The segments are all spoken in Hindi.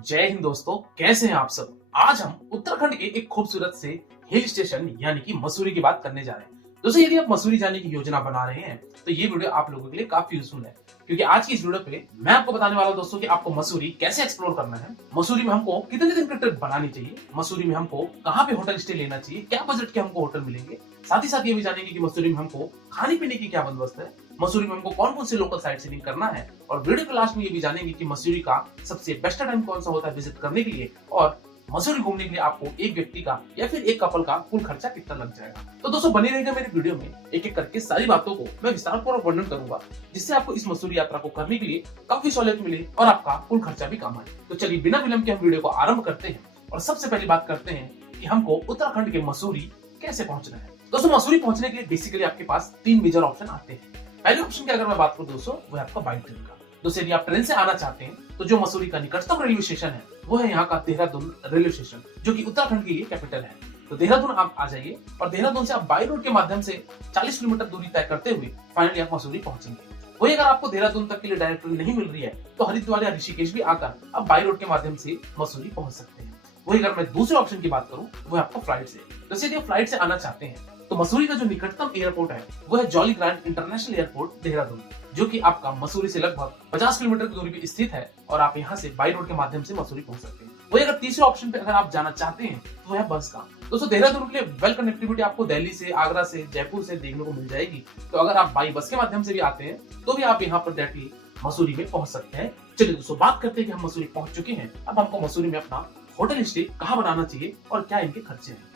जय हिंद दोस्तों, कैसे हैं आप सब। आज हम उत्तराखंड के एक खूबसूरत से हिल स्टेशन यानी कि मसूरी की बात करने जा रहे हैं। दोस्तों, यदि आप मसूरी जाने की योजना बना रहे हैं तो ये वीडियो आप लोगों के लिए काफी यूजफुल है, क्योंकि आज की इस वीडियो पे मैं आपको बताने वाला हूं दोस्तों कि आपको मसूरी कैसे एक्सप्लोर करना है, मसूरी में हमको कितने दिन की ट्रिप बनानी चाहिए, मसूरी में हमको कहाँ पे होटल स्टे लेना चाहिए, क्या बजट के हमको होटल मिलेंगे। साथ ही साथ ये भी जानेंगे कि मसूरी में हमको खाने पीने की क्या बंदोबस्त है, मसूरी में हमको कौन कौन से लोकल साइट सीइंग करना है, और वीडियो के लास्ट में ये भी जानेंगे कि मसूरी का सबसे बेस्ट टाइम कौन सा होता है विजिट करने के लिए, और मसूरी घूमने के लिए आपको एक व्यक्ति का या फिर एक कपल का कुल खर्चा कितना लग जाएगा। तो दोस्तों बने रहेगा मेरे वीडियो में, एक एक करके सारी बातों को मैं विस्तारपूर्वक वर्णन करूंगा, जिससे आपको इस मसूरी यात्रा को करने के लिए काफी सहूलियत मिले और आपका कुल खर्चा भी कम आए। तो चलिए बिना विलंब के हम वीडियो को आरंभ करते हैं और सबसे पहली बात करते हैं कि हमको उत्तराखंड के मसूरी कैसे पहुंचना है। दोस्तों, मसूरी पहुंचने के लिए बेसिकली आपके पास तीन मेजर ऑप्शन आते हैं। पहले ऑप्शन की अगर मैं बात करूं दोस्तों, वो है आपका बाई ट्रेन का। दोस्तों, यदि आप ट्रेन से आना चाहते हैं तो जो मसूरी का निकटतम रेलवे स्टेशन है वो है यहाँ का देहरादून रेलवे स्टेशन, जो कि उत्तराखंड की कैपिटल है। तो देहरादून आप आ जाइए और देहरादून से आप बाई रोड के माध्यम से 40 किलोमीटर दूरी तय करते हुए फाइनली आप मसूरी पहुंचेंगे। वही अगर आपको देहरादून तक के लिए डायरेक्ट ट्रेन नहीं मिल रही है तो हरिद्वार या ऋषिकेश भी आकर आप बाई रोड के माध्यम से मसूरी पहुंच सकते हैं। वही अगर मैं दूसरे ऑप्शन की बात करूं वो है आपका फ्लाइट से। जैसे यदि आप फ्लाइट से आना चाहते हैं तो मसूरी का जो निकटतम एयरपोर्ट है वो है jolly grant international airport Dehradun, जो कि आपका मसूरी से लगभग 50 किलोमीटर की दूरी पे स्थित है, और आप यहाँ से बाई रोड के माध्यम से मसूरी पहुंच सकते हैं। वही अगर तीसरे ऑप्शन पे अगर आप जाना चाहते हैं तो है बस का। दोस्तों, देहरादून के लिए वेल कनेक्टिविटी आपको दिल्ली से, आगरा से, जयपुर से देखने को मिल जाएगी। तो अगर आप बाई बस के माध्यम से भी आते हैं तो भी आप यहाँ पर डायरेक्टली मसूरी में पहुंच सकते हैं। चलिए दोस्तों, बात करते हैं कि हम मसूरी पहुंच चुके हैं, अब हमको मसूरी में अपना होटल स्टे कहाँ बनाना चाहिए और क्या इनके खर्चे हैं।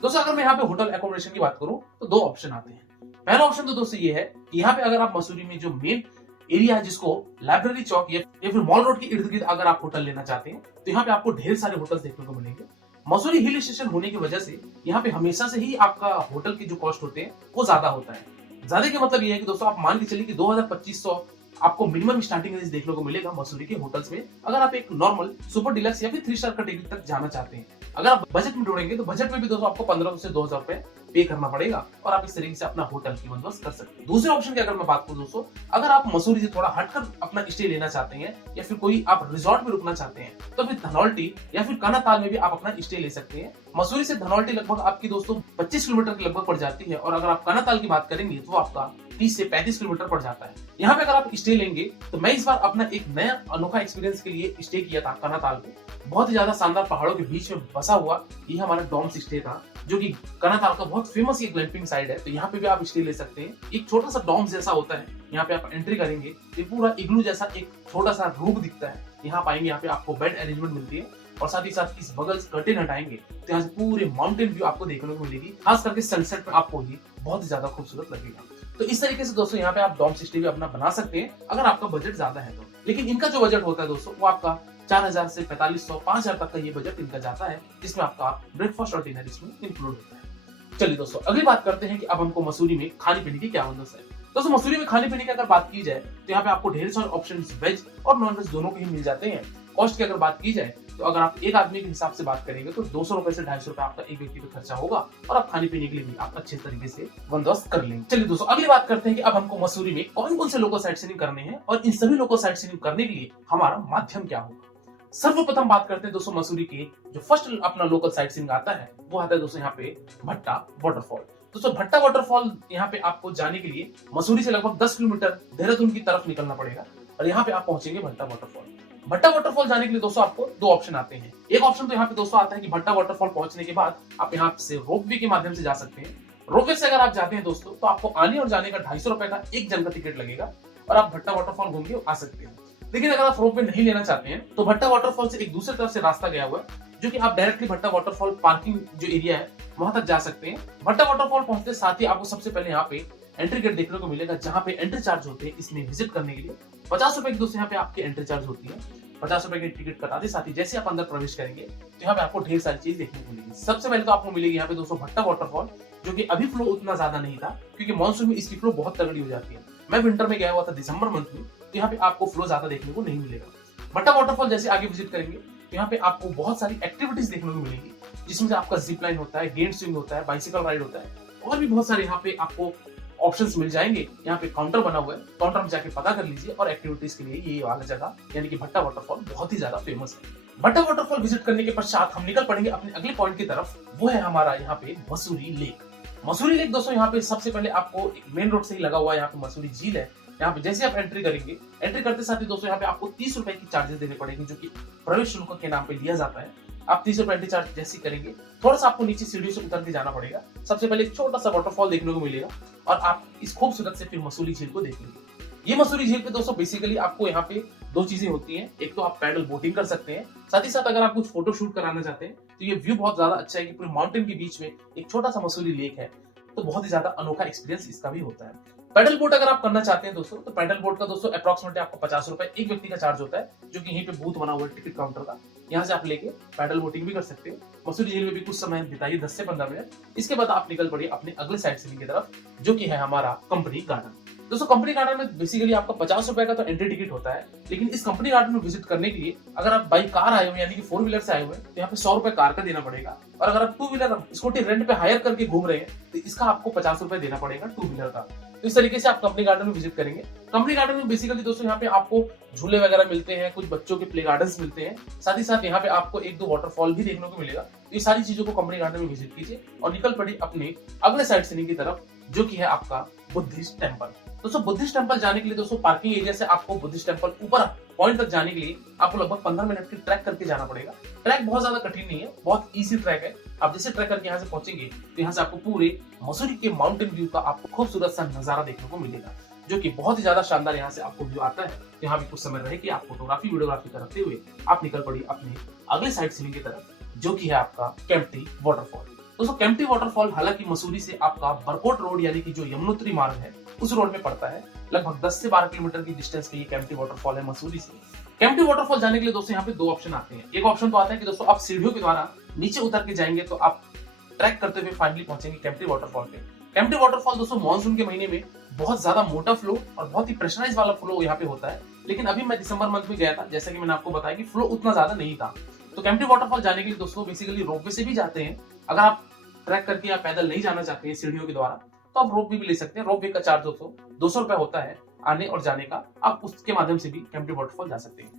दोस्तों, अगर मैं यहाँ पे होटल एकोमोडेशन की बात करूं तो दो ऑप्शन आते हैं। पहला ऑप्शन तो दोस्तों ये है कि यहाँ पे अगर आप मसूरी में जो मेन एरिया है, जिसको लाइब्रेरी चौक या फिर मॉल रोड के इर्द गिर्द अगर आप होटल लेना चाहते हैं तो यहाँ पे आपको ढेर सारे होटल देखने को मिलेंगे। मसूरी हिल स्टेशन होने की वजह से यहाँ पे हमेशा से ही आपका होटल के जो कॉस्ट होते हैं वो ज्यादा होता है। ज्यादा के मतलब ये है कि दोस्तों आप मान के चलिए कि 2000-2500 आपको मिनिमम स्टार्टिंग रेंज देखने को मिलेगा मसूरी के होटल्स में, अगर आप एक नॉर्मल सुपर डिलक्स या फिर 3 स्टार कैटेगरी तक जाना चाहते हैं। अगर आप बजट में ढूंढेंगे तो बजट में भी दोस्तों आपको 1500 से 2000 रुपए पे करना पड़ेगा और आप इस तरीके से अपना होटल की बंदोबस्त कर सकते हैं। दूसरे ऑप्शन की अगर मैं बात करूं दोस्तों, अगर आप मसूरी से थोड़ा हटकर अपना स्टे लेना चाहते हैं या फिर कोई आप रिजॉर्ट में रुकना चाहते हैं तो फिर धनौल्टी या फिर कानाताल में भी आप अपना स्टे ले सकते हैं। मसूरी से धनौल्टी लगभग आपकी दोस्तों 25 किलोमीटर के लगभग पड़ जाती है, और अगर आप कानाताल की बात करेंगे तो आपका 30 से 35 किलोमीटर पड़ जाता है। यहाँ पे अगर आप स्टे लेंगे तो मैं इस बार अपना एक नया अनोखा एक्सपीरियंस के लिए स्टे किया था कानाताल पे। बहुत ही ज्यादा शानदार पहाड़ों के बीच में बसा हुआ ये हमारा डॉम स्टे था, जो कि कानाताल का बहुत फेमस ये ग्लैम्पिंग साइड है। तो यहाँ पे भी आप स्टे ले सकते हैं। एक छोटा सा डॉम जैसा होता है, यहाँ पे आप एंट्री करेंगे ये पूरा इग्लू जैसा एक छोटा सा रूम दिखता है। यहाँ पाएंगे, यहाँ पे आपको बेड अरेंजमेंट मिलती है, और साथ ही साथ इस बगल से कर्टेन हटाएंगे तो यहाँ से पूरे माउंटेन व्यू आपको देखने को मिलेगी। खास करके सनसेट में आपको ये बहुत ही ज्यादा खूबसूरत लगेगा। तो इस तरीके से दोस्तों यहाँ पे आप डॉम स्टे भी अपना बना सकते हैं अगर आपका बजट ज्यादा है तो। लेकिन इनका जो बजट होता है दोस्तों वो आपका 4000 से 4500 5000 तक का ये बजट इनका जाता है, जिसमें आपका ब्रेकफास्ट और डिनर इसमें इंक्लूड होता है। चलिए दोस्तों, अगली बात करते हैं कि अब हमको मसूरी में खाने पीने की क्या बंदोबस्त है। दोस्तों, मसूरी में खाने पीने की अगर बात की जाए तो यहाँ पे आपको ढेर सारे ऑप्शन वेज और नॉन वेज दोनों के ही मिल जाते हैं। कॉस्ट की अगर बात की जाए तो अगर आप एक आदमी के हिसाब से बात करेंगे तो 200 रुपए से 250 रुपए आपका एक व्यक्ति का खर्चा होगा, और आप खाने पीने के लिए भी आप अच्छे तरीके से बंदोबस्त कर लेंगे। चलिए दोस्तों, अगली बात करते हैं कि अब हमको मसूरी में कौन कौन से लोकल साइट सीइंग करने हैं, और इन सभी लोकल साइट सीइंग करने के लिए हमारा माध्यम क्या होगा। सर्वप्रथम बात करते हैं दोस्तों मसूरी के जो फर्स्ट अपना लोकल साइट सीइंग आता है वो आता है दोस्तों यहाँ पे भट्टा वाटरफॉल। दोस्तों, भट्टा वाटरफॉल यहाँ पे आपको जाने के लिए मसूरी से लगभग 10 किलोमीटर देहरादून की तरफ निकलना पड़ेगा, और यहाँ पे आप पहुंचेंगे भट्टा वाटरफॉल। भट्टा वाटरफॉल जाने के लिए दोस्तों आपको दो ऑप्शन आते हैं। एक ऑप्शन तो यहाँ पे दोस्तों आता है कि भट्टा वाटरफॉल पहुंचने के बाद आप यहाँ से रोपवे के माध्यम से जा सकते हैं। रोपवे से अगर आप जाते हैं दोस्तों तो आपको आने और जाने का 250 रुपए का एक जन का टिकट लगेगा, और आप भट्टा वाटरफॉल घूम के आ सकते हैं। लेकिन अगर आप रोपवे नहीं लेना चाहते हैं तो भट्टा वाटरफॉल से एक दूसरी तरफ से रास्ता गया हुआ है, जो कि आप डायरेक्टली भट्टा वाटरफॉल पार्किंग जो एरिया है वहां तक जा सकते हैं। भट्टा वाटरफॉल पहुंचते साथ ही आपको सबसे पहले यहाँ पे एंट्री गेट देखने को मिलेगा, जहाँ पे एंट्री चार्ज होते हैं इसमें विजिट करने के लिए 50 रुपए की दोस्तों यहाँ पे आपकी एंट्री चार्ज होती है। 50 रुपए की टिकट कटाते साथ ही जैसे आप अंदर प्रवेश करेंगे तो यहाँ पे आपको ढेर सारी चीज देखने को मिलेगी। सबसे पहले तो आपको मिलेगी यहाँ पे दोस्तों भट्टा वाटरफॉल, जो कि अभी फ्लो उतना ज्यादा नहीं था क्योंकि मानसून में इसकी फ्लो बहुत तगड़ी हो जाती है। मैं विंटर में गया हुआ था दिसंबर मंथ में, तो यहाँ पे आपको फ्लो ज्यादा देखने को नहीं मिलेगा। भट्टा वाटरफॉल जैसे आगे विजिट करेंगे तो यहाँ पे आपको बहुत सारी एक्टिविटीज देखने को मिलेगी, जिसमें से आपका जिप लाइन होता है, गेट स्विंग होता है, बाइसिकल राइड होता है, और भी बहुत सारे यहाँ पे आपको ऑप्शंस मिल जाएंगे। यहाँ पे काउंटर बना हुआ है, काउंटर में जाके पता कर लीजिए। और एक्टिविटीज के लिए ये वाला जगह यानी कि भट्टा वाटरफॉल बहुत ही ज्यादा फेमस है। भट्टा वाटरफॉल विजिट करने के पश्चात हम निकल पड़ेंगे अपने अगले पॉइंट की तरफ। वो है हमारा यहाँ पे मसूरी लेक। मसूरी लेक दोस्तों यहाँ पे सबसे पहले आपको एक मेन रोड से ही लगा हुआ है, यहाँ पे मसूरी झील है। यहाँ पे जैसे आप एंट्री करेंगे, एंट्री करते साथ ही दोस्तों यहाँ पे आपको 30 रुपए की चार्जेस देने पड़ेंगे, जो कि प्रवेश शुल्क के नाम पे लिया जाता है। आप 30 रुपए एंट्री चार्ज जैसे करेंगे, थोड़ा सा आपको नीचे सीढ़ियों से उतर के जाना पड़ेगा। सबसे पहले एक छोटा सा वाटरफॉल देखने को मिलेगा और आप इस खूबसूरत से फिर मसूरी झील को देखेंगे। ये मसूरी झील पे दोस्तों बेसिकली आपको यहाँ पे दो चीजें होती हैं। एक तो आप पैडल बोटिंग कर सकते हैं, साथ ही साथ अगर आप कुछ फोटो शूट कराना चाहते हैं तो ये व्यू बहुत ज्यादा अच्छा है कि पूरे माउंटेन के बीच में एक छोटा सा मसूरी लेक है, तो बहुत ही ज्यादा अनोखा एक्सपीरियंस इसका भी होता है। पैडल बोट अगर आप करना चाहते हैं दोस्तों, तो पैडल बोट का दोस्तों अप्रोक्सीमेटली आपको 50 रुपए एक व्यक्ति का चार्ज होता है, जो कि यहीं पे बूथ बना हुआ है टिकट काउंटर का। यहाँ से आप लेके पैडल बोटिंग भी कर सकते हैं। मसूरी झील में भी कुछ समय बिताइए, 10 से 15 मिनट। इसके बाद आप निकल पड़िए अपने अगले साइड सीइंग की तरफ, जो कि है हमारा कंपनी गार्डन। दोस्तों कंपनी गार्डन में बेसिकली आपका 50 रुपए का तो एंट्री टिकट होता है, लेकिन इस कंपनी गार्डन में विजिट करने के लिए अगर आप बाई कार आए हुए यानी कि 4 व्हीलर से आए हुए हैं, तो यहाँ पे 100 रुपए कार का देना पड़ेगा। और अगर आप 2 व्हीलर स्कूटी रेंट पे हायर करके घूम रहे हैं, तो इसका आपको 50 रुपए देना पड़ेगा 2 व्हीलर का। तो इस तरीके से आप कंपनी गार्डन में विजिट करेंगे। कंपनी गार्डन में बेसिकली दोस्तों यहाँ पे आपको झूले वगैरह मिलते हैं, कुछ बच्चों के प्ले गार्डन्स मिलते हैं, साथ ही साथ यहाँ पे आपको 1-2 वाटरफॉल भी देखने को मिलेगा। तो ये सारी चीजों को कंपनी गार्डन में विजिट कीजिए और निकल पड़े अपने अगले साइड सीइंग की तरफ, जो कि है आपका बुद्धिस्ट टेम्पल। दोस्तों बुद्धिस्ट टेम्पल जाने के लिए दोस्तों पार्किंग एरिया से आपको बुद्धिस्ट टेम्पल ऊपर पॉइंट तक जाने के लिए आपको लगभग 15 मिनट की ट्रैक करके जाना पड़ेगा। ट्रैक बहुत ज्यादा कठिन नहीं है, बहुत इजी ट्रैक है। आप जैसे ट्रैक करके यहाँ से पहुंचेंगे तो यहाँ से आपको पूरे मसूरी के माउंटेन व्यू का आपको खूबसूरत सा नजारा देखने को मिलेगा, जो कि बहुत ही ज्यादा शानदार यहाँ से आपको व्यू आता है। यहाँ भी कुछ समय रहे कि आप फोटोग्राफी वीडियोग्राफी करते हुए आप निकल पड़िए अपने अगले साइड सीइंग की तरफ, जो कि है आपका केम्प्टी वाटरफॉल। दोस्तों केम्प्टी वाटरफॉल हालांकि मसूरी से आपका बरकोट रोड यानी कि जो यमुनोत्री मार्ग है उस रोड में पड़ता है। लगभग 10 से 12 किलोमीटर की डिस्टेंस पे ये केम्प्टी वाटरफॉल है मसूरी से। केम्प्टी वाटरफॉल जाने के लिए दोस्तों यहाँ पे 2 ऑप्शन आते हैं। एक ऑप्शन तो आता है कि दोस्तों आप सीढ़ियों के द्वारा नीचे उतर के जाएंगे, तो आप ट्रैक करते हुए फाइनली पहुंचेंगे केम्प्टी वाटरफॉल पे। केम्प्टी वाटरफॉल दोस्तों मानसून के महीने में बहुत ज्यादा मोटा फ्लो और बहुत ही प्रेशराइज वाला फ्लो यहाँ पे होता है, लेकिन अभी मैं दिसंबर मंथ में गया था, जैसा कि मैंने आपको बताया कि फ्लो उतना ज्यादा नहीं था। तो केम्प्टी वाटरफॉल जाने के लिए दोस्तों बेसिकली रोपवे से भी जाते हैं। अगर आप ट्रैक करके या पैदल नहीं जाना चाहते हैं सीढ़ियों के द्वारा, तो आप रोपवे भी ले सकते हैं। रोपवे का चार्ज 200 रुपए होता है आने और जाने का, आप उसके माध्यम से भी केम्प्टी वाटरफॉल जा सकते हैं।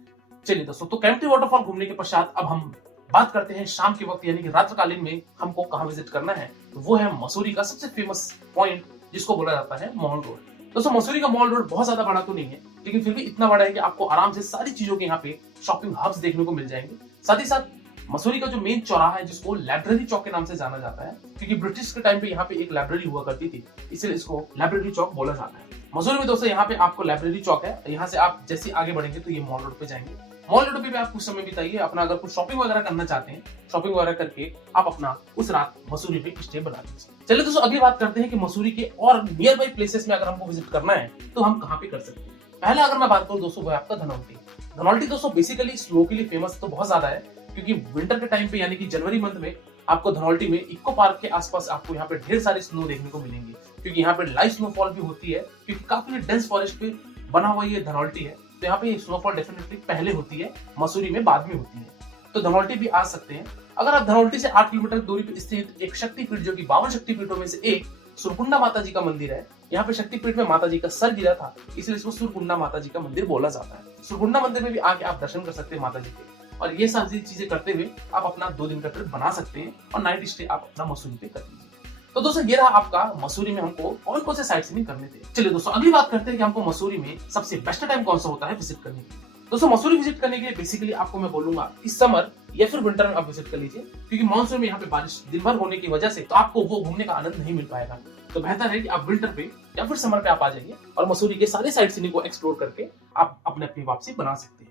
चलिए दोस्तों, तो केम्प्टी वाटरफॉल घूमने के पश्चात अब हम बात करते हैं शाम के वक्त यानी कि रात्रिकालीन में हमको कहाँ विजिट करना है। तो वो है मसूरी का सबसे फेमस पॉइंट, जिसको बोला जाता है मॉल रोड। दोस्तों मसूरी का मॉल रोड बहुत ज्यादा बड़ा तो नहीं है, लेकिन फिर भी इतना बड़ा है कि आपको आराम से सारी चीजों के यहाँ पे शॉपिंग हब्स देखने को मिल जाएंगे। साथ ही साथ मसूरी का जो मेन चौराहा है, जिसको लाइब्रेरी चौक के नाम से जाना जाता है, क्योंकि ब्रिटिश के टाइम पे यहाँ पे एक लाइब्रेरी हुआ करती थी, इसलिए इसको लाइब्रेरी चौक बोला जाता है। मसूरी में दोस्तों यहाँ पे आपको लाइब्रेरी चौक है। यहाँ से आप जैसे आगे बढ़ेंगे तो ये मॉल रोड पे जाएंगे। मॉल रोड पे भी आप कुछ समय बिताइए अपना, अगर कुछ शॉपिंग वगैरह करना चाहते हैं, शॉपिंग वगैरह करके आप अपना उस रात मसूरी पे स्टे बना लीजिए। चलिए दोस्तों अगली बात करते हैं कि मसूरी के और नियर बाई प्लेसेस में अगर हमको विजिट करना है तो हम कहाँ पे कर सकते हैं। पहला अगर मैं बात करूँ दोस्तों, वो है आपका धनौल्टी। धनौल्टी दोस्तों बेसिकली स्नो के लिए फेमस तो बहुत ज्यादा है, क्योंकि विंटर के टाइम पे यानी कि जनवरी मंथ में आपको धनौल्टी में इको पार्क के आसपास आपको यहाँ पे ढेर सारे स्नो देखने को मिलेंगे, क्योंकि यहाँ पे लाइव स्नोफॉल भी होती है, क्योंकि काफी डेंस फॉरेस्ट पे बना हुआ ये धनौल्टी है। तो यहाँ पे स्नोफॉल डेफिनेटली पहले होती है, मसूरी में बाद में होती है। तो धनौल्टी भी आ सकते हैं। अगर आप धनौल्टी से 8 किलोमीटर दूरी पर स्थित एक शक्तिपीठ, जो कि 52 शक्तिपीठों में से एक सुरकुंडा माता जी का मंदिर है, यहाँ पे शक्तिपीठ में माता जी का सर गिरा था, इसलिए इसको सुरकुंडा माता जी का मंदिर बोला जाता है। सुरकुंडा मंदिर में भी आके आप दर्शन कर सकते हैं माता जी के, और ये सारी चीजें करते हुए आप अपना 2 दिन का ट्रिप बना सकते हैं और नाइट स्टे आप अपना मसूरी पे कर लीजिए। तो दोस्तों ये रहा आपका मसूरी में हमको कौन कौन से साइट सीइंग करने थे। चलिए दोस्तों अगली बात करते हैं कि हमको मसूरी में सबसे बेस्ट टाइम कौन सा होता है विजिट करने के लिए। दोस्तों मसूरी विजिट करने के लिए बेसिकली आपको मैं बोलूंगा इस समर या फिर विंटर में आप विजिट कर लीजिए, क्योंकि मानसून में यहाँ पे बारिश दिन भर होने की वजह से तो आपको वो घूमने का आनंद नहीं मिल पाएगा। तो बेहतर है कि आप विंटर पे या फिर समर पे आप आ जाइए और मसूरी के सारे साइट सीइंग को एक्सप्लोर करके आप अपनी वापसी बना सकते हैं।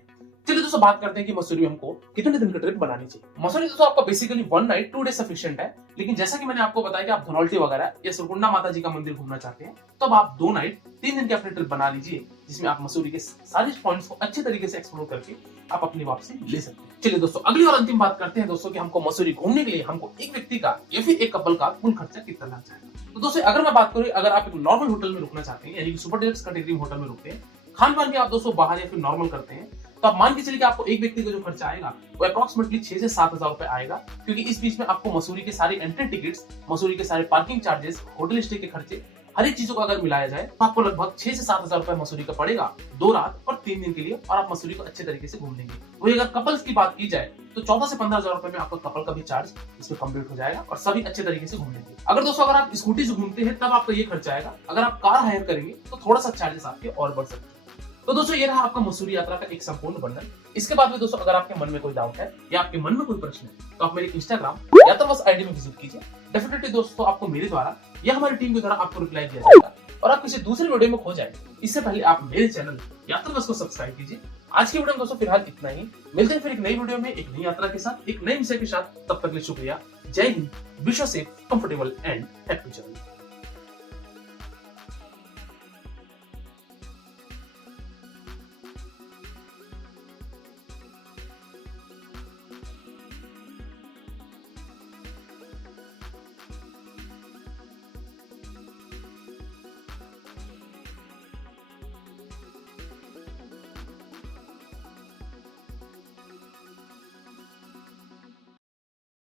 चलिए दोस्तों बात करते हैं कि मसूरी में हमको कितने दिन का ट्रिप बनानी चाहिए। मसूरी दोस्तों आपका बेसिकली 1 नाइट 2 डे सफिशिएंट है, लेकिन जैसा कि मैंने आपको बताया कि आप धनौल्टी वगैरह या सुरकुंडा माता जी का मंदिर घूमना चाहते हैं, तो अब आप 2 नाइट 3 दिन की अपनी ट्रिप बना लीजिए, जिसमें आप मसूरी के सारे पॉइंट्स को अच्छे तरीके से एक्सप्लोर करके आप अपनी वापसी ले सकते हैं। चलिए दोस्तों अगली और अंतिम बात करते हैं दोस्तों कि हमको मसूरी घूमने के लिए हमको एक व्यक्ति का या फिर एक कपल का कुल खर्चा कितना लग जाएगा। तो दोस्तों अगर मैं बात करूं, अगर आप एक नॉर्मल होटल में रुकना चाहते हैं यानी कि सुपर डिलक्स कैटेगरी होटल में रुकते हैं, खान पान भी आप दोस्तों बाहर या फिर नॉर्मल करते हैं, तो आप मान के चलिए कि आपको एक व्यक्ति का जो खर्चा आएगा वो अप्रोक्सीमेटली 6 से 7 हजार रुपए आएगा, क्योंकि इस बीच में आपको मसूरी के सारे एंट्री टिकट्स, मसूरी के सारे पार्किंग चार्जेस, होटल स्टे के खर्चे हर एक चीजों को अगर मिलाया जाए तो आपको लगभग 6 से 7 हजार रुपए मसूरी का पड़ेगा 2 रात और 3 दिन के लिए, और आप मसूरी को अच्छे तरीके से घूम लेंगे। वही अगर कपल्स की बात की जाए तो 14 से 15 हजार रुपए में आपका कपल का भी चार्ज इसमें कंप्लीट हो जाएगा और सभी अच्छे तरीके से घूम लेंगे। अगर दोस्तों अगर आप स्कूटी से घूमते हैं तब आपका ये खर्चा आएगा, अगर आप कार हायर करेंगे तो थोड़ा सा चार्जेस आपके और बढ़ सकते हैं। तो दोस्तों ये रहा आपका मसूरी यात्रा का एक संपूर्ण वर्णन। इसके बाद में दोस्तों अगर आपके मन में कोई डाउट है या आपके मन में कोई प्रश्न है तो आप मेरे इंस्टाग्राम यात्राबस आईडी में विजिट कीजिए। डेफिनेटली दोस्तों आपको मेरे द्वारा या हमारी टीम के द्वारा आपको रिप्लाई दिया जाएगा। और आप किसी दूसरे वीडियो में खो जाए इससे पहले आप मेरे चैनल यात्राबस को सब्सक्राइब कीजिए। आज की वीडियो में दोस्तों फिलहाल इतना ही। मिलते हैं फिर एक नई वीडियो में एक नई यात्रा के साथ, एक नए विषय के साथ। तब तक के लिए शुक्रिया। जय Hind. Wish you safe, comfortable and happy journey.